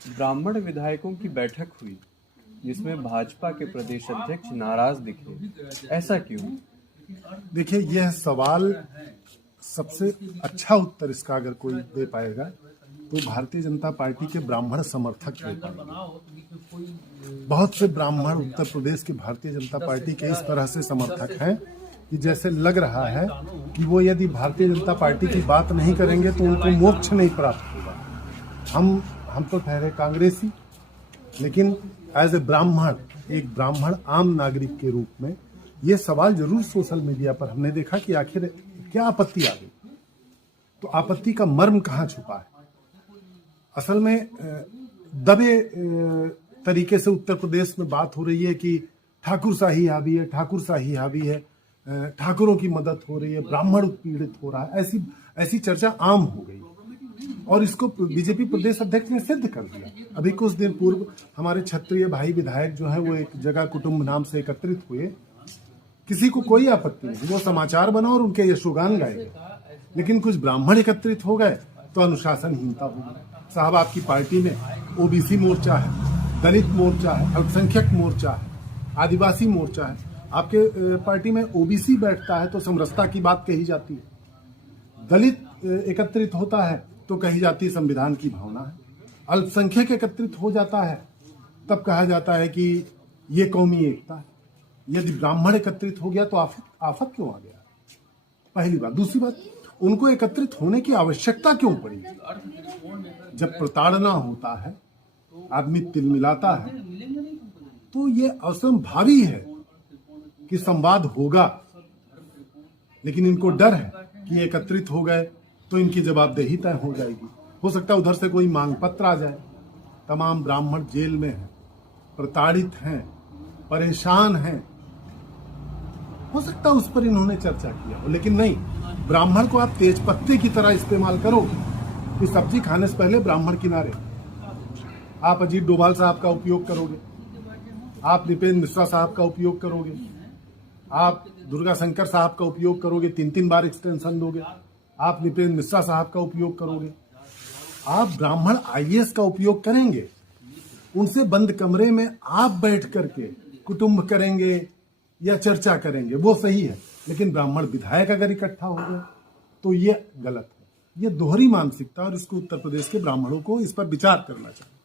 ब्राह्मण विधायकों की बैठक हुई जिसमें भाजपा के प्रदेश अध्यक्ष नाराज दिखे, ऐसा क्यों? देखिए, यह सवाल सबसे अच्छा उत्तर इसका अगर कोई दे पाएगा तो भारतीय जनता पार्टी के ब्राह्मण समर्थक दे पाएंगे। बहुत से ब्राह्मण उत्तर प्रदेश के भारतीय जनता पार्टी के इस तरह से समर्थक हैं कि जैसे लग रहा है कि वो यदि भारतीय जनता पार्टी की बात नहीं करेंगे तो उनको मोक्ष नहीं प्राप्त होगा। हम तो ठहरे कांग्रेसी, लेकिन एज ए ब्राह्मण, एक ब्राह्मण आम नागरिक के रूप में ये सवाल जरूर सोशल मीडिया पर हमने देखा कि आखिर क्या आपत्ति आ गई। तो आपत्ति का मर्म कहाँ छुपा है? असल में दबे तरीके से उत्तर प्रदेश में बात हो रही है कि ठाकुर शाही हावी है, ठाकुर शाही हावी है, ठाकुरों की मदद हो रही है, ब्राह्मण उत्पीड़ित हो रहा है, ऐसी चर्चा आम हो गई और इसको बीजेपी प्रदेश अध्यक्ष ने सिद्ध कर दिया। अभी कुछ दिन पूर्व हमारे क्षत्रिय भाई विधायक जो है वो एक जगह कुटुंब नाम से एकत्रित हुए। किसी को कोई आपत्ति नहीं, वो समाचार बना और उनके यशोगान गाए, लेकिन कुछ ब्राह्मण एकत्रित हो गए तो अनुशासनहीनता होगी। साहब, आपकी पार्टी में ओबीसी मोर्चा है, दलित मोर्चा है, अल्पसंख्यक मोर्चा है, आदिवासी मोर्चा है। आपके पार्टी में ओबीसी बैठता है तो समरसता की बात कही जाती है, दलित एकत्रित होता है तो कही जाती है संविधान की भावना है, अल्पसंख्यक एकत्रित हो जाता है तब कहा जाता है कि ये कौमी एकता है। यदि ब्राह्मण एकत्रित हो गया तो आफत क्यों आ गया? पहली बात। दूसरी बात, उनको एकत्रित होने की आवश्यकता क्यों पड़ी? जब प्रताड़ना होता है, आदमी तिलमिलाता है, तो ये असंभावी है कि संवाद होगा, लेकिन इनको डर है कि एकत्रित हो गए तो इनकी जवाबदेही तय हो जाएगी। हो सकता है उधर से कोई मांग पत्र आ जाए। तमाम ब्राह्मण जेल में हैं, प्रताड़ित हैं, परेशान हैं, हो सकता है उस पर इन्होंने चर्चा किया हो, लेकिन नहीं। ब्राह्मण को आप तेज पत्ते की तरह इस्तेमाल करोगे कि सब्जी खाने से पहले ब्राह्मण किनारे। आप अजीत डोभाल साहब का उपयोग करोगे, आप नृपेंद्र मिश्रा साहब का उपयोग करोगे, आप दुर्गा शंकर साहब का उपयोग करोगे, 3-3 बार एक्सटेंशन दोगे, आप नृपेंद्र मिश्रा साहब का उपयोग करोगे, आप ब्राह्मण आईएएस का उपयोग करेंगे, उनसे बंद कमरे में आप बैठ करके कुटुंब करेंगे या चर्चा करेंगे, वो सही है। लेकिन ब्राह्मण विधायक अगर इकट्ठा हो गए तो ये गलत है। ये दोहरी मानसिकता, और इसको उत्तर प्रदेश के ब्राह्मणों को इस पर विचार करना चाहिए।